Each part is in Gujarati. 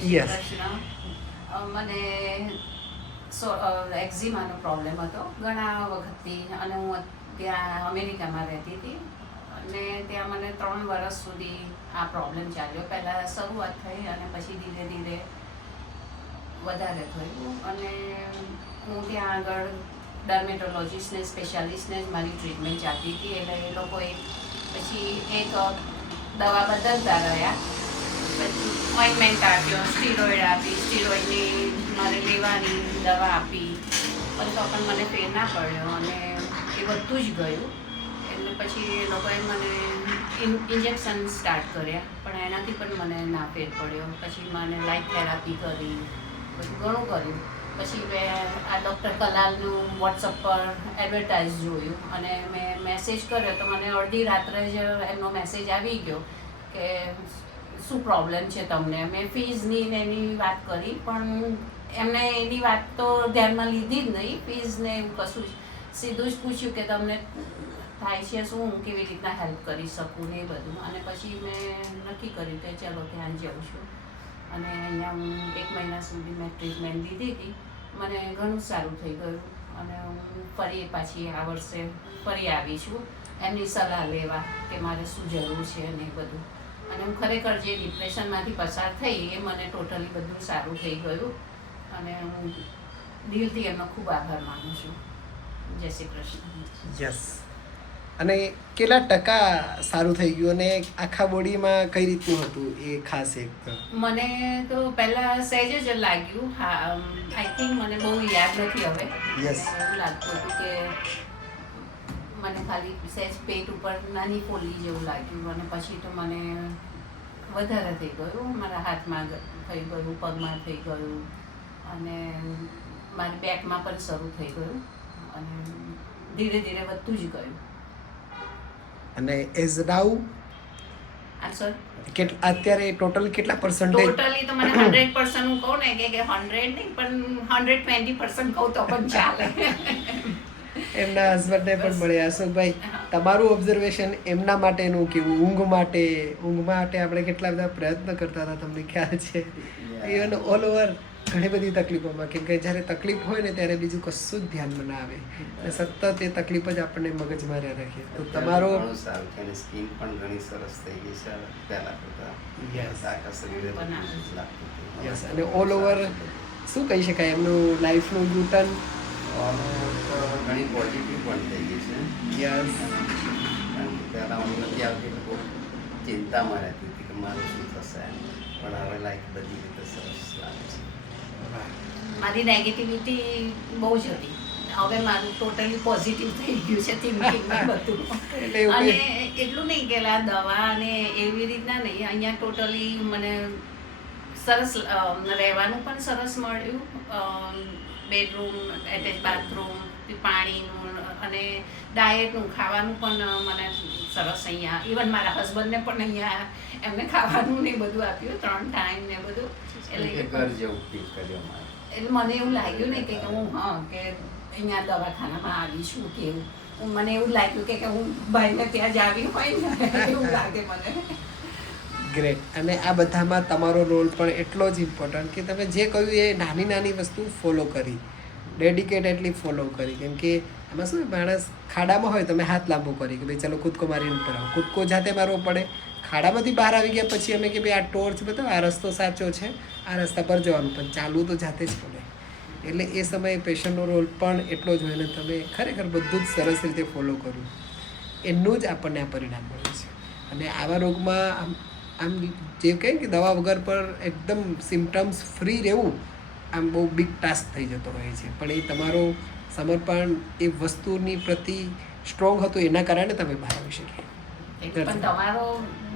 શ્રી યસ. કૃષ્ણ. મને એક્ઝિમાનો પ્રોબ્લેમ હતો ઘણા વખતથી, અને હું ત્યાં અમેરિકામાં રહેતી હતી, અને ત્યાં મને 3 વર્ષ સુધી આ પ્રોબ્લેમ ચાલ્યો. પહેલાં શરૂઆત થઈ અને પછી ધીરે ધીરે વધારે થયું, અને હું ત્યાં આગળ ડર્મેટોલોજીસ્ટને સ્પેશિયાલિસ્ટને જ મારી ટ્રીટમેન્ટ ચાલતી હતી. એટલે એ લોકોએ પછી એક દવા બદલતા રહ્યા, પછી ઓઇન્ટમેન્ટ આપ્યો, સ્ટીરોઇડ આપી, સ્ટીરોઇડની મારે લેવાની દવા આપી, પણ તો પણ મને ફેર ના પડ્યો, અને એ બધું જ ગયું. એટલે પછી એ લોકોએ મને ઇન્જેક્શન સ્ટાર્ટ કર્યા, પણ એનાથી પણ મને ના ફેર પડ્યો. પછી મને લાઇટ થેરાપી કરી, બધું ઘણું કર્યું. પછી મેં આ ડૉક્ટર કલાલનું વોટ્સઅપ પર એડવર્ટાઇઝ જોયું, અને મેં મેસેજ કર્યો, તો મને અડધી રાત્રે જ એમનો મેસેજ આવી ગયો કે શું પ્રોબ્લેમ છે તમને. મેં ફીઝની ને એની વાત કરી, પણ એમને એની વાત તો ધ્યાનમાં લીધી જ નહીં, ફીઝને એવું કશું જ. સીધું જ પૂછ્યું કે તમને થાય છે શું, હું કેવી રીતના હેલ્પ કરી શકું ને એ બધું. અને પછી મેં નક્કી કર્યું કે ચલો ત્યાં જાઉં છું, અને અહીંયા હું 1 મહિના સુધી મેં ટ્રીટમેન્ટ લીધી હતી. મને ઘણું સારું થઈ ગયું, અને હું ફરી પાછી આ વર્ષે ફરી આવી છું એમની સલાહ લેવા કે મારે શું જરૂર છે અને એ બધું. અને હું ખરેખર જે ડિપ્રેશનમાંથી પસાર થઈ એ મને ટોટલી બધું સારું થઈ ગયું, અને હું દિલથી એમનો ખૂબ આભાર માનું છું. જય શ્રી કૃષ્ણ. યસ. અને કેટલા ટકા સારું થઈ ગયું, અને આખા બોડીમાં કઈ રીતનું હતું એ ખાસ એક તો? મને તો પહેલાં સહેજ જ લાગ્યું. હા, આઈ થિંક મને બહુ યાદ નથી હવે. Yes. મને એવું લાગતું હતું કે મને ખાલી સહેજ પેટ ઉપર નાની ફોલ્લી જેવું લાગ્યું, અને પછી તો મને વધારે થઈ ગયું. મારા હાથમાં થઈ ગયું, પગમાં થઈ ગયું, અને મારી બેકમાં પણ શરૂ થઈ ગયું, અને ધીરે ધીરે વધતું જ ગયું. અને એઝ નાઉ આન્સર અત્યારે ટોટલ કેટલા પર્સન્ટેજ? ટોટલી તો મને 100% હું કહું ને કે 100 નહીં, પણ 120% કહું તો પણ ચાલે. એમના હસબન્ડને પણ મળ્યા. અશોકભાઈ, તમારું ઓબ્ઝર્વેશન એમના માટેનું કેવું? ઊંઘ માટે આપણે કેટલા બધા પ્રયત્ન કરતા હતા, તમને ખ્યાલ છે? ઇવન ઓલ ઓવર ઘણી બધી તકલીફોમાં, કેમ કે જ્યારે તકલીફ હોય ને ત્યારે બીજું કશું જ ધ્યાનમાં ના આવે, અને સતત એ તકલીફ જ આપણને મગજમાં રાખે. તો તમારો ઘણું સારું છે, અને સ્કિન પણ ઘણી સરસ થઈ ગઈ છે પહેલા કરતા. Yes. આખા શરીરે લાગતું હતું. યસ. અને ઓલ ઓવર શું કહી શકાય એમનું લાઈફનું યુટર્ન? ઘણી પોઝિટિવ પણ થઈ ગઈ છે. યસ. કારણ કે પહેલાં હું નથી આવતી એટલે બહુ ચિંતામાં રહેતી હતી કે મારું શું થશે એમ. પણ હવે લાઈફ બધી રીતે સરસ લાગે છે. મારી નેગેટિવિટી બહુ જ હતી, હવે મારું ટોટલી પોઝિટિવ થઈ ગયું છે થિંકિંગ બધું. એટલે એવું અને કંઈ- એટલું નહીં કે આ દવા અને એવી રીતના નહીં, અહીંયા ટોટલી મને સરસ રહેવાનું પણ સરસ મળ્યું. બેડરૂમ, એટેચ બાથરૂમ, પાણીનું અને ડાયટનું, ખાવાનું પણ મને સરસ અહીંયા. ઇવન મારા હસબન્ડને પણ અહીંયા એમને ખાવાનું ને બધું આપ્યું 3 ટાઈમ ને બધું. એટલે કે ઘર જેવું ફીલ કર્યું મારે. એટલે મને એવું લાગ્યું ને કે હું કે અહીંયા દવાખાનામાં આવી છું કેવું. મને એવું લાગ્યું કે હું ભાઈને ત્યાં જ આવી હોય ને એવું લાગે મને. ગ્રેટ. અને આ બધામાં તમારો રોલ પણ એટલો જ ઇમ્પોર્ટન્ટ કે તમે જે કહ્યું એ નાની નાની વસ્તુ ફોલો કરી, ડેડિકેટેડલી ફોલો કરી. કેમ કે એમાં શું, માણસ ખાડામાં હોય તમે હાથ લાંબો કરી કે ભાઈ ચાલો કૂદકો મારીને ઉપર આવો, કૂદકો જાતે મારવો પડે. ખાડામાંથી બહાર આવી ગયા પછી અમે કે ભાઈ આ ટોર્ચ બતાવો, આ રસ્તો સાચો છે, આ રસ્તા પર જવાનું, પણ ચાલવું તો જાતે જ પડે. એટલે એ સમયે પેશન્ટનો રોલ પણ એટલો જ હોય, ને તમે ખરેખર બધું જ સરસ રીતે ફોલો કર્યું, એનું જ આપણને આ પરિણામ મળ્યું છે. અને આવા રોગમાં આમ જે કહે કે દવા વગર પર એકદમ સિમ્ટમ્સ ફ્રી રહેવું આમ બહુ બિગ ટાસ્ક થઈ જતો હોય છે, પણ એ તમારો સમર્પણ એ વસ્તુની પ્રતિ સ્ટ્રોંગ હતું, એના કારણે તમે બહાર આવી શક્યા. પણ તમારો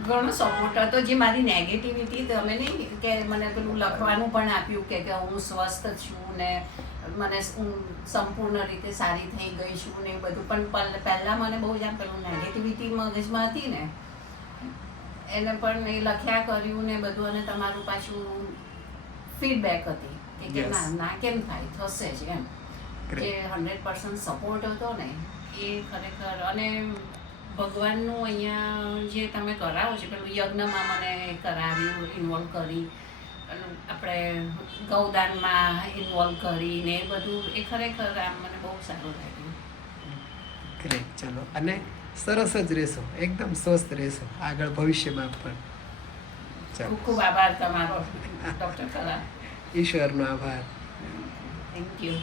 ઘણો સપોર્ટ હતો. જે મારી નેગેટિવિટી, તમે નહીં કે મને પેલું લખવાનું પણ આપ્યું કે હું સ્વસ્થ છું ને મને હું સંપૂર્ણ રીતે સારી થઈ ગઈ છું ને એ બધું, પણ પહેલાં મને બહુ જ આમ પેલું નેગેટિવિટી મગજમાં હતી ને, એને પણ એ લખ્યા કર્યું ને બધું, અને તમારું પાછું ફીડબેક હતી કે Yes. ના કેમ થાય, થશે જ એમ. Great. જે 100% સપોર્ટ હતો ને એ ખરેખર. અને ભગવાનનું અહીંયા જે તમે કરાવો છો, પેલું યજ્ઞમાં મને કરાવ્યું, ઇન્વોલ્વ કરી, આપણે ગૌદાનમાં ઇન્વોલ્વ કરીને એ બધું એ ખરેખર આમ મને બહુ સારું લાગ્યું. ગ્રેટ. ચલો, અને સરસ જ રહેશો, એકદમ સ્વસ્થ રહેશો આગળ ભવિષ્યમાં પણ. ખૂબ ચાલો, ખૂબ આભાર તમારો ડૉક્ટર કલા. ઈશ્વરનો આભાર. Thank you.